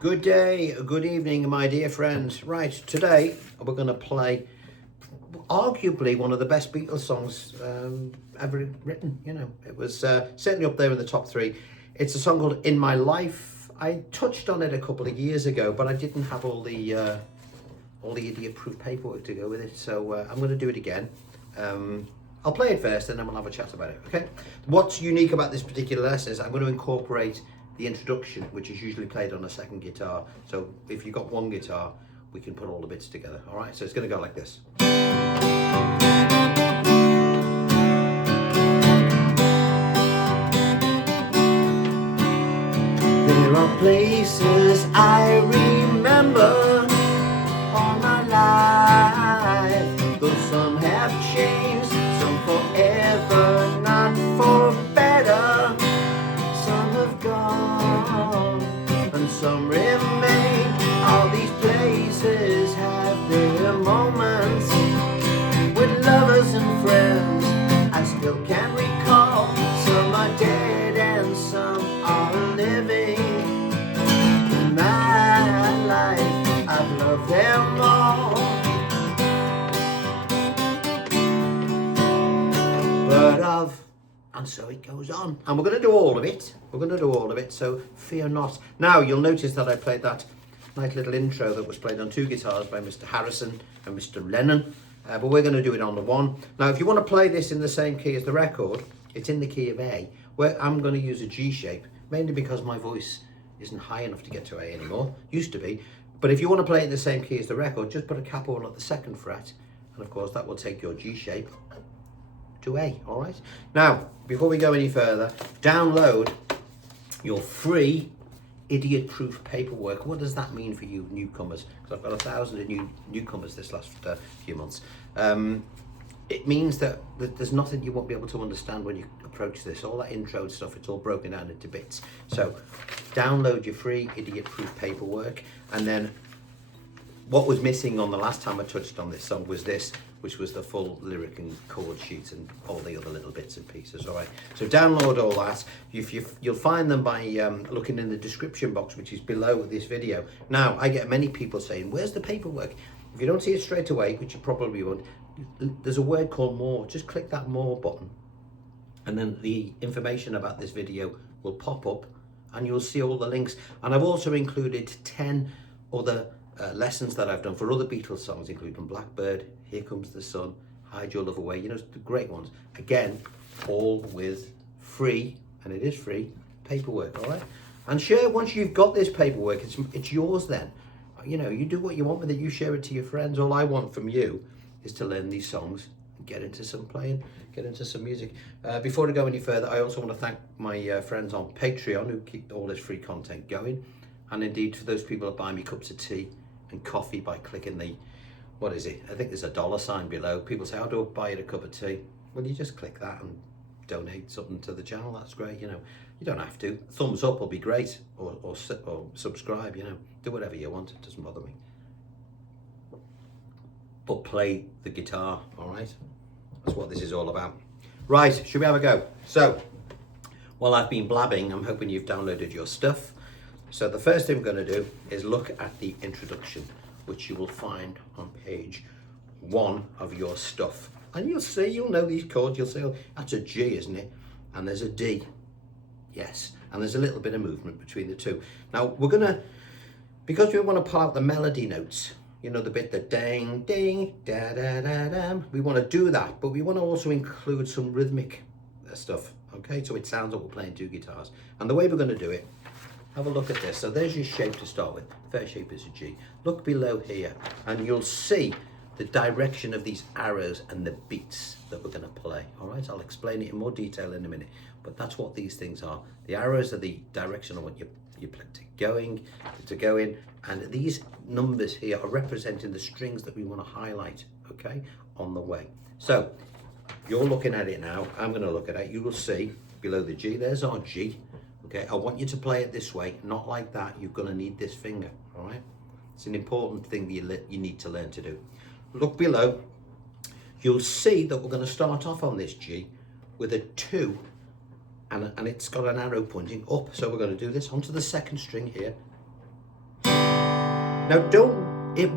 Good day, good evening, my dear friends. Right, today we're going to play arguably one of the best Beatles songs ever written. You know, it was certainly up there in the top three. It's a song called "In My Life." I touched on it a couple of years ago, but I didn't have all the idiot-proof paperwork to go with it. So I'm going to do it again. I'll play it first, and then we'll have a chat about it. Okay. What's unique about this particular lesson is I'm going to incorporate the introduction, which is usually played on a second guitar. So if you've got one guitar, we can put all the bits together. All right, so it's going to go like this. There are places I remember all my life, though some have changed, some forever, not for better. Some have gone and some remain. All these places have their moments with lovers and friends I still can recall. Some are dead and some are living. In my life I've loved them all, but and so it goes on, and we're going to do all of it. We're going to do all of it, so fear not. Now, you'll notice that I played that nice little intro that was played on two guitars by Mr. Harrison and Mr. Lennon, but we're going to do it on the one. Now, if you want to play this in the same key as the record, it's in the key of A, where I'm going to use a G shape, mainly because my voice isn't high enough to get to A anymore. Used to be. But if you want to play it in the same key as the record, just put a capo on at the second fret, and of course that will take your G shape to A. All right. Now, before we go any further, download your free idiot-proof paperwork. What does that mean for you newcomers? Because I've got 1,000 new newcomers this last few months. It means that there's nothing you won't be able to understand when you approach this. All that intro stuff, it's all broken down into bits. So download your free idiot-proof paperwork, and then what was missing on the last time I touched on this song was this, which was the full lyric and chord sheet and all the other little bits and pieces. All right, so download all that. You'll find them by looking in the description box, which is below this video. Now, I get many people saying, where's the paperwork? If you don't see it straight away, which you probably won't, there's a word called more. Just click that more button, and then the information about this video will pop up, and you'll see all the links. And I've also included 10 other lessons that I've done for other Beatles songs, including Blackbird, Here Comes the Sun, Hide Your Love Away, you know, the great ones. Again, all with free, and it is free, paperwork, all right? And share, once you've got this paperwork, it's yours then. You know, you do what you want with it, you share it to your friends. All I want from you is to learn these songs and get into some playing, get into some music. Before I go any further, I also want to thank my friends on Patreon who keep all this free content going. And indeed, for those people that buy me cups of tea and coffee by clicking the, what is it? I think there's a $ below. People say, how do I buy you a cup of tea? Well, you just click that and donate something to the channel. That's great, you know. You don't have to. Thumbs up will be great, or subscribe, you know. Do whatever you want, it doesn't bother me. But play the guitar, all right? That's what this is all about. Right, should we have a go? So, while I've been blabbing, I'm hoping you've downloaded your stuff. So the first thing we're going to do is look at the introduction, which you will find on page 1 of your stuff. And you'll know these chords. You'll say, oh, that's a G, isn't it? And there's a D. Yes. And there's a little bit of movement between the two. Now, we're going to, because we want to pull out the melody notes, you know, the bit that ding, ding, da, da, da, da. We want to do that, but we want to also include some rhythmic stuff. Okay, so it sounds like we're playing two guitars. And the way we're going to do it, have a look at this. So there's your shape to start with. First shape is a G. Look below here and you'll see the direction of these arrows and the beats that we're going to play. All right, I'll explain it in more detail in a minute, but that's what these things are. The arrows are the direction of what you play to go in, and these numbers here are representing the strings that we want to highlight, okay, on the way. So you're looking at it now. I'm going to look at it. You will see below the G, there's our G. Okay, I want you to play it this way, not like that. You're going to need this finger, all right? It's an important thing that you need to learn to do. Look below. You'll see that we're going to start off on this G with a 2, and it's got an arrow pointing up. So we're going to do this onto the second string here, Now don't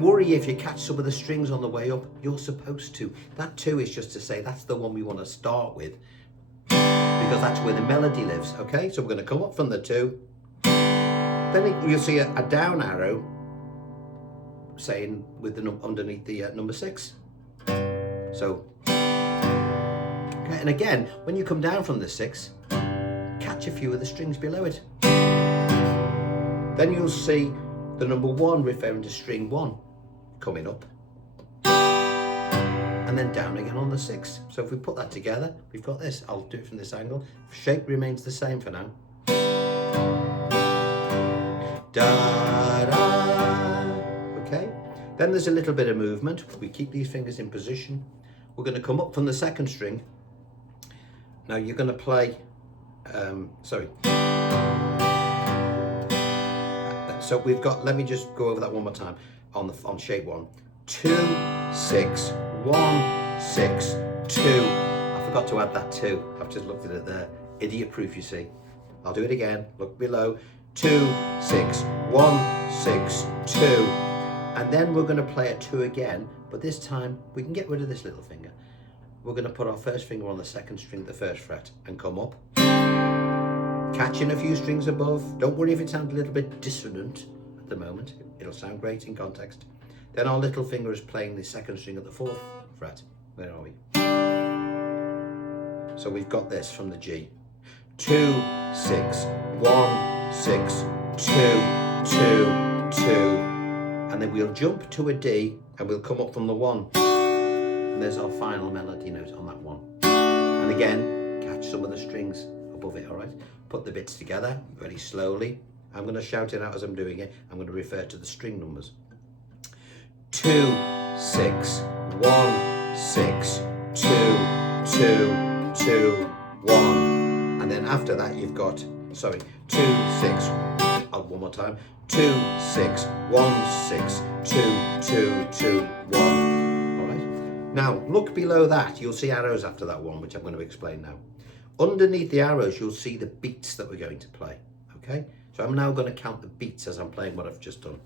worry if you catch some of the strings on the way up. You're supposed to. That 2 is just to say that's the one we want to start with, because that's where the melody lives. Okay, so we're going to come up from the 2. Then you'll see a down arrow saying with the underneath the number 6. So, okay, and again, when you come down from the 6, catch a few of the strings below it. Then you'll see the number 1 referring to string 1 coming up, and then down again on the 6. So if we put that together, we've got this. I'll do it from this angle. Shape remains the same for now. Da, da. Okay. Then there's a little bit of movement. We keep these fingers in position. We're going to come up from the 2nd string. Now you're going to play. So we've got. Let me just go over that one more time on shape 1. 2, 6, 1, 6, 2. I forgot to add that 2. I've just looked at it there. Idiot proof, you see. I'll do it again. Look below. 2, 6, 1, 6, 2. And then we're going to play a 2 again, but this time we can get rid of this little finger. We're going to put our first finger on the 2nd string, the 1st fret, and come up. Catching a few strings above. Don't worry if it sounds a little bit dissonant at the moment. It'll sound great in context. Then our little finger is playing the 2nd string at the 4th fret. Where are we? So we've got this from the G. 2, 6, 1, 6, 2, 2, 2. And then we'll jump to a D and we'll come up from the 1. And there's our final melody note on that 1. And again, catch some of the strings above it, all right? Put the bits together very slowly. I'm going to shout it out as I'm doing it. I'm going to refer to the string numbers. 2, 6, 1, 6, 2, 2, 2, 1. And then after that you've got, 2, 6, one more time. 2, 6, 1, 6, 2, 2, 2, 1. All right. Now look below that. You'll see arrows after that 1, which I'm going to explain now. Underneath the arrows, you'll see the beats that we're going to play. Okay. So I'm now going to count the beats as I'm playing what I've just done.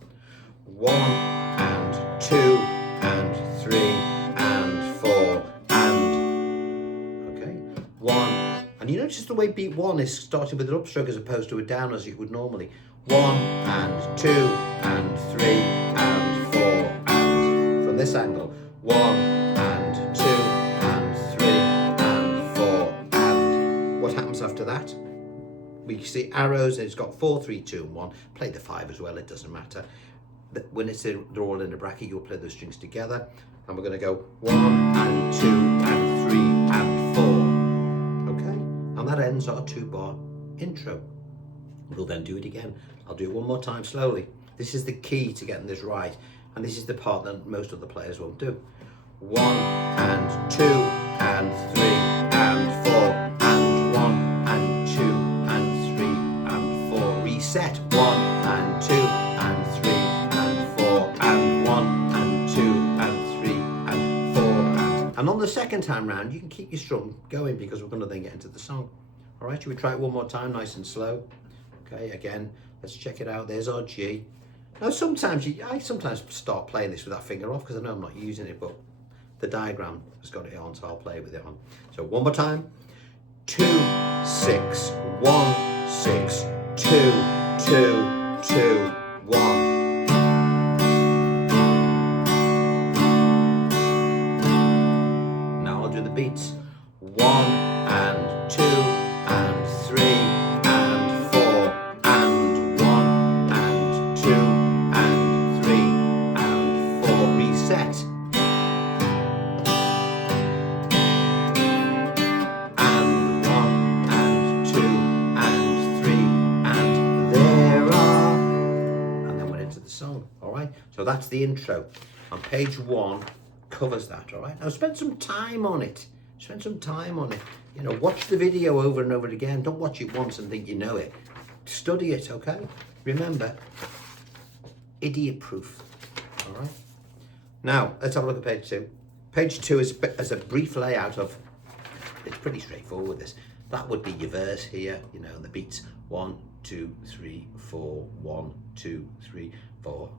1 and 2 and 3 and 4 and, okay, 1. And you notice the way beat 1 is starting with an upstroke as opposed to a down as you would normally. 1 and 2 and 3 and 4 and, from this angle, 1 and 2 and 3 and 4 and. What happens after that? We see arrows and it's got 4, 3, 2 and 1. Play the 5 as well, it doesn't matter. When they're all in a bracket, you'll play those strings together. And we're going to go 1 and 2 and 3 and 4. Okay? And that ends our 2-bar intro. We'll then do it again. I'll do it one more time slowly. This is the key to getting this right. And this is the part that most of the players won't do. 1 and 2 and 3 and 4 and 1 and 2 and 3 and 4. Reset. 1 and 2 and 3 and 4 and 1 and 2 and 3 and 4 and on the second time round you can keep your strum going because we're going to then get into the song. All right, should we try it one more time, nice and slow? Okay, again, let's check it out. There's our G. Now sometimes I sometimes start playing this with that finger off because I know I'm not using it, but the diagram has got it on, so I'll play with it on. So one more time. 2, 6, 1, 6, 2, 2, 2, 1. Now I'll do the beats. 1 and 2 and 3 and 4 and 1 and 2 and 3 and 4. Reset. And 1 and 2 and 3 and there are. And then we're into the song. All right. So that's the intro. On page 1 covers that. All right. Now spend some time on it. Spend some time on it. You know, watch the video over and over again. Don't watch it once and think you know it. Study it, okay? Remember, idiot proof. All right. Now let's have a look at page 2. Page 2 is a brief layout of. It's pretty straightforward. This that would be your verse here. You know, the beats 1, 2, 3, 4, 1, 2, 3, 4.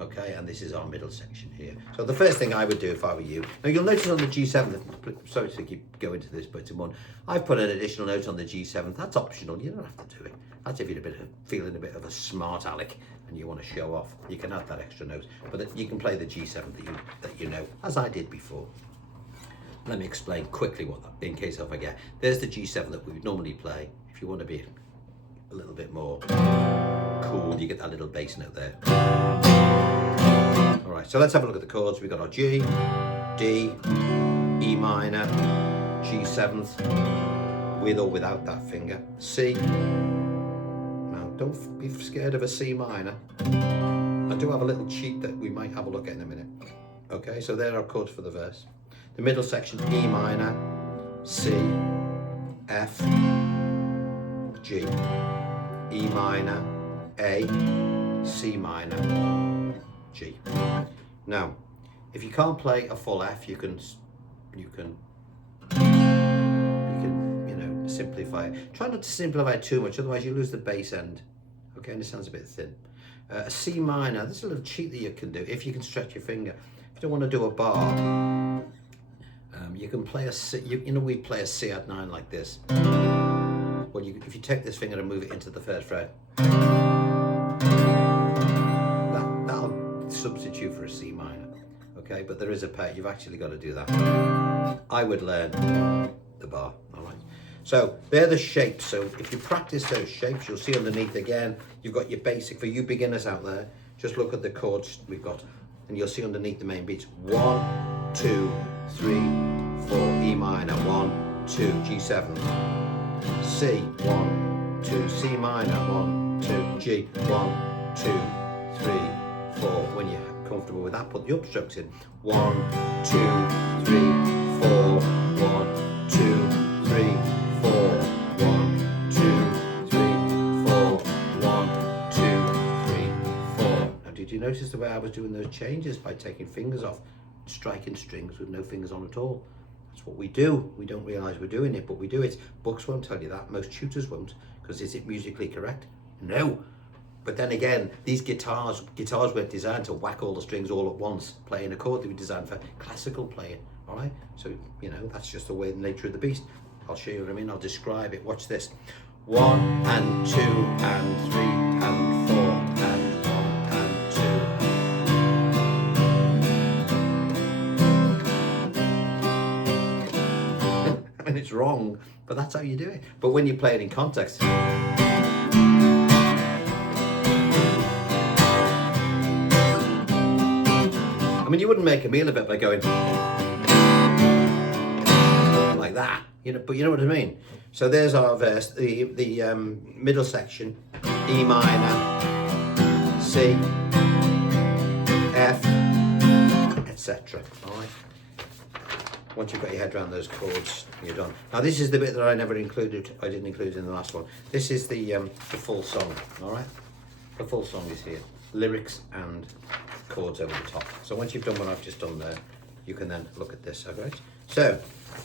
okay, and this is our middle section here. So the first thing I would do if I were you, now you'll notice on the G7, sorry to keep going to this, but it's in one, I've put an additional note on the G7. That's optional, you don't have to do it. That's if you're feeling a bit of a smart aleck and you want to show off. You can add that extra note, but you can play the G7 that you know, as I did before. Let me explain quickly what that, in case I forget. There's the G7 that we would normally play. If you want to be a little bit more cool, you get that little bass note there. All right, so let's have a look at the chords. We've got our G, D, E minor, G7th, with or without that finger, C. Now, don't be scared of a C minor. I do have a little cheat that we might have a look at in a minute. Okay, so there are chords for the verse. The middle section, E minor, C, F, G, E minor, A, C minor, G. Now, if you can't play a full F, you can simplify it. Try not to simplify it too much, otherwise you lose the bass end. Okay, and it sounds a bit thin. A C minor, there's a little cheat that you can do if you can stretch your finger. If you don't want to do a bar, you can play a C. We play a C at 9 like this. Well, if you take this finger and move it into the first fret, that'll substitute for a C minor. Okay, but there is a pair. You've actually got to do that. I would learn the bar. All right. So they're the shapes. So if you practice those shapes, you'll see underneath again, you've got your basic. For you beginners out there, just look at the chords we've got, and you'll see underneath the main beats: 1, 2, 3, 4, E minor, 1, 2, G7, C, 1, 2, C minor, 1, 2, G, 1, 2, 3, 4. When you're comfortable with that, put the upstrokes in. 1, 2, 3, 4, 1, 2, 3, 4, 1, 2, 3, 4, 1, 2, 3, 4. Now, did you notice the way I was doing those changes by taking fingers off, striking strings with no fingers on at all? That's what we do. We don't realise we're doing it, but we do it. Books won't tell you that. Most tutors won't, because is it musically correct? No. But then again, these guitars weren't designed to whack all the strings all at once, playing a chord. They were designed for classical playing, all right? So, that's just the way, the nature of the beast. I'll show you what I mean. I'll describe it. Watch this. 1 and 2 and 3 and 4 and 1 and 2. I mean, it's wrong, but that's how you do it. But when you play it in context, I mean, you wouldn't make a meal of it by going like that, but you know what I mean. So there's our verse, the middle section: E minor, C, F, etc. All right. Once you've got your head around those chords, you're done. Now this is the bit that I didn't include in the last one. This is the full song. All right. The full song is here. Lyrics and chords over the top. So once you've done what I've just done there, you can then look at this. Okay. So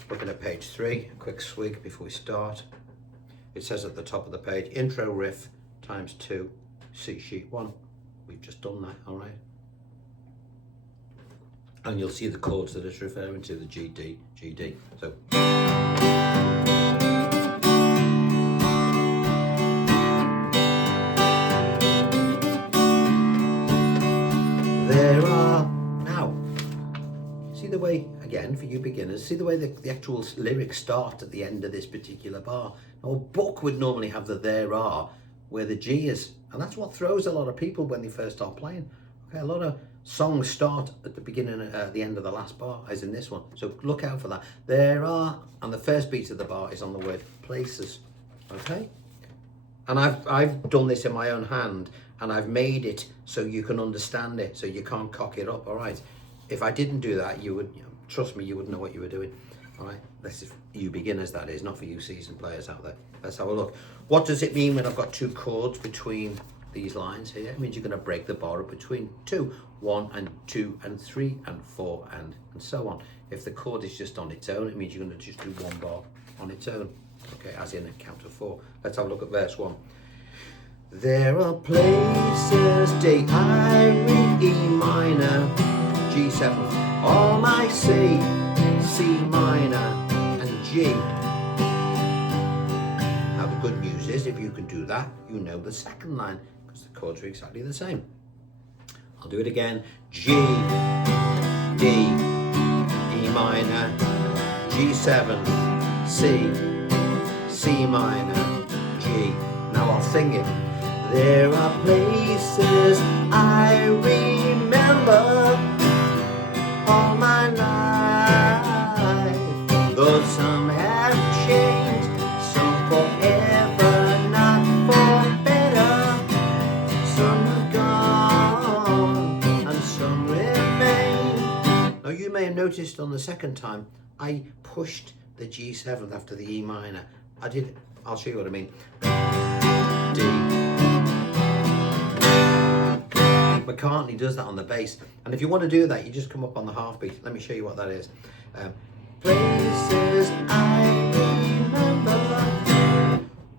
looking at page 3, a quick swig before we start. It says at the top of the page, intro riff times 2, C sheet 1. We've just done that. All right. And you'll see the chords that it's referring to, the G, D, G, D. So there are, now, see the way, again, for you beginners, see the way the actual lyrics start at the end of this particular bar. Now, a book would normally have the there are, where the G is, and that's what throws a lot of people when they first start playing. Okay, a lot of songs start at the beginning, at the end of the last bar, as in this one. So look out for that. There are, and the first beat of the bar is on the word places. Okay, and I've done this in my own hand, and I've made it so you can understand it, so you can't cock it up. All right. If I didn't do that, you would, trust me, you wouldn't know what you were doing. All right. This is for you beginners, that is, not for you seasoned players out there. Let's have a look. What does it mean when I've got 2 chords between these lines here? It means you're going to break the bar up between 2, 1 and 2 and 3 and 4 and so on. If the chord is just on its own, it means you're going to just do 1 bar on its own. Okay, as in a count of 4. Let's have a look at verse 1. There are places, D, I, E 7th, all my C, C minor and G. Now the good news is if you can do that, you know the second line because the chords are exactly the same. I'll do it again. G, D, E minor, G7, C, C minor, G. Now I'll sing it. There are places I remember all my life, though some have changed, some forever, not for better. Some have gone and some remain. Now you may have noticed on the second time I pushed the G7 after the E minor. I'll show you what I mean. D. McCartney does that on the bass, and if you want to do that, you just come up on the half beat. Let me show you what that is. Places I remember.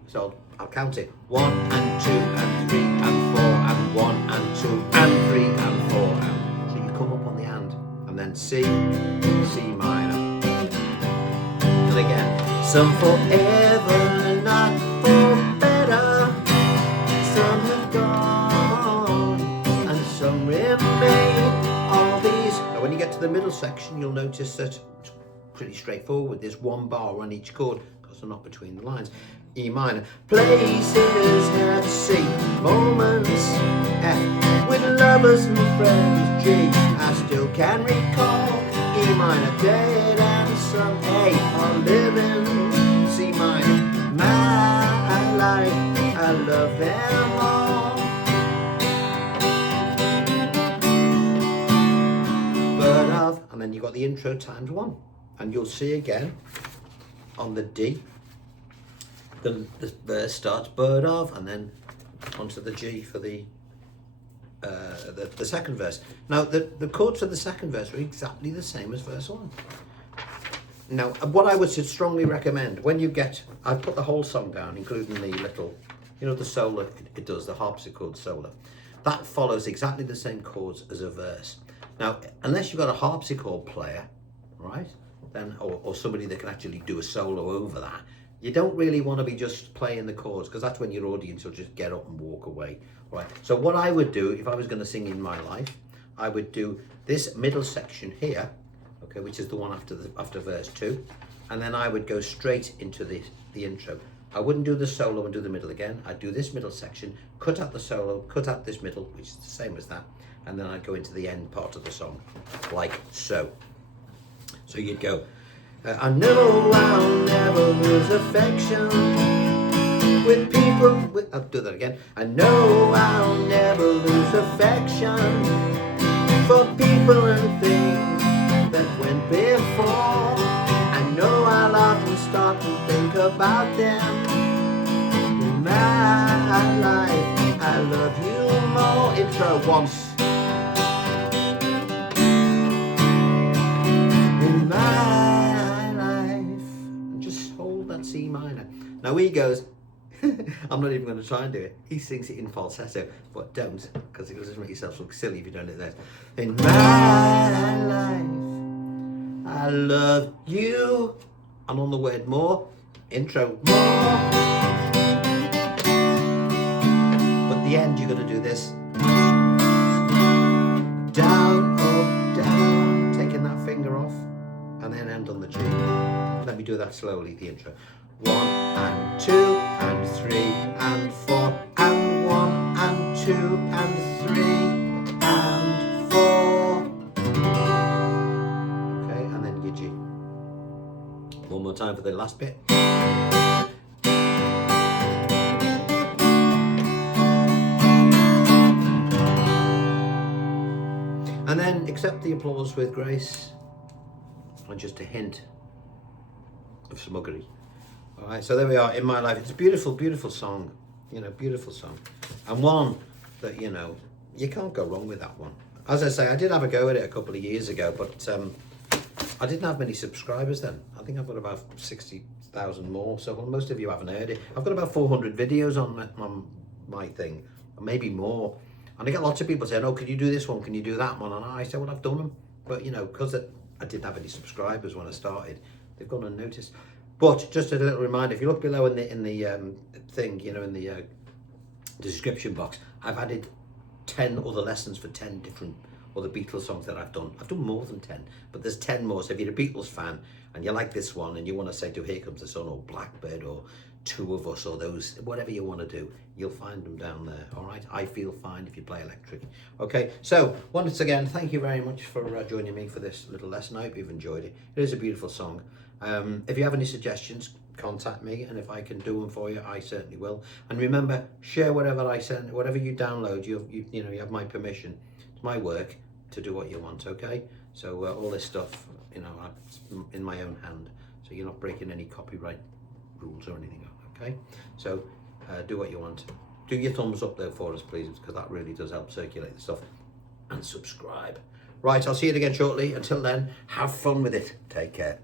So I'll count it. 1 and 2 and 3 and 4 and 1 and 2 and 3 and 4 and. So you come up on the and then C, C minor, and again. Some forever, not for better. Some have gone and some remain. All these. Now when you get to the middle section, you'll notice that it's pretty straightforward. There's one bar on each chord because they're not between the lines. E minor. Places at C. Moments F. With lovers and friends. G. I still can recall. E minor. Dead and some A are living. C minor. My life. I love them all. But of, and then you've got the intro times 1, and you'll see again on the D, the verse starts but of, and then onto the G for the second verse. Now the chords for the second verse are exactly the same as verse 1. Now what I would strongly recommend when you get, I've put the whole song down, including the little, you know, the solo it does, the harpsichord solo. That follows exactly the same chords as a verse. Now, unless you've got a harpsichord player, right, then or somebody that can actually do a solo over that, you don't really want to be just playing the chords, because that's when your audience will just get up and walk away, right? So what I would do if I was going to sing In My Life, I would do this middle section here, okay, which is the one after verse 2, and then I would go straight into the intro. I wouldn't do the solo and do the middle again. I'd do this middle section, cut out the solo, cut out this middle, which is the same as that, and then I'd go into the end part of the song, like so. So you'd go, I know I'll never lose affection with people, I'll do that again. I know I'll never lose affection for people and things that went before. I know I'll often stop and think about them. In my life, I love you more. Intro once. In my life. Just hold that C minor. Now he goes, I'm not even going to try and do it. He sings it in falsetto, but don't, because it will just make yourself look silly if you don't do that. In my life, I love you. And on the word more, intro, more. But the end, you're going to do this. Down, up, down, taking that finger off, and then end on the G. Let me do that slowly, the intro. 1 and 2 and 3 and 4 and 1 and 2 and 3 and 4. Okay, and then your G. One more time for the last bit. And then accept the applause with grace and just a hint of smuggery. All right, so there we are, In My Life. It's a beautiful, beautiful song, you know, beautiful song. And one that, you know, you can't go wrong with that one. As I say, I did have a go at it a couple of years ago, but I didn't have many subscribers then. I think I've got about 60,000 more, so well, most of you haven't heard it. I've got about 400 videos on my thing, or maybe more. And I get lots of people saying, oh, can you do this one? Can you do that one? And I say, well, I've done them. but you know, because I didn't have any subscribers when I started, they've gone unnoticed. But just a little reminder, if you look below in the thing, you know, in the description box, I've added 10 other lessons for 10 different other Beatles songs that I've done. I've done more than 10, but there's 10 more. So if you're a Beatles fan and you like this one and you want to say do Here Comes the Sun or Blackbird or Two of Us or those, whatever you want to do, you'll find them down there. All right, I Feel Fine if you play electric. Okay, so once again, thank you very much for joining me for this little lesson. I hope you've enjoyed it. It is a beautiful song. If you have any suggestions, contact me, and if I can do them for you, I certainly will. And remember, share whatever I send, whatever you download. You know, you have my permission. It's my work to do what you want. Okay, so all this stuff, you know, it's in my own hand, so you're not breaking any copyright rules or anything. Okay, so do what you want. Do your thumbs up though for us, please, because that really does help circulate the stuff. And subscribe. Right, I'll see you again shortly. Until then, have fun with it. Take care.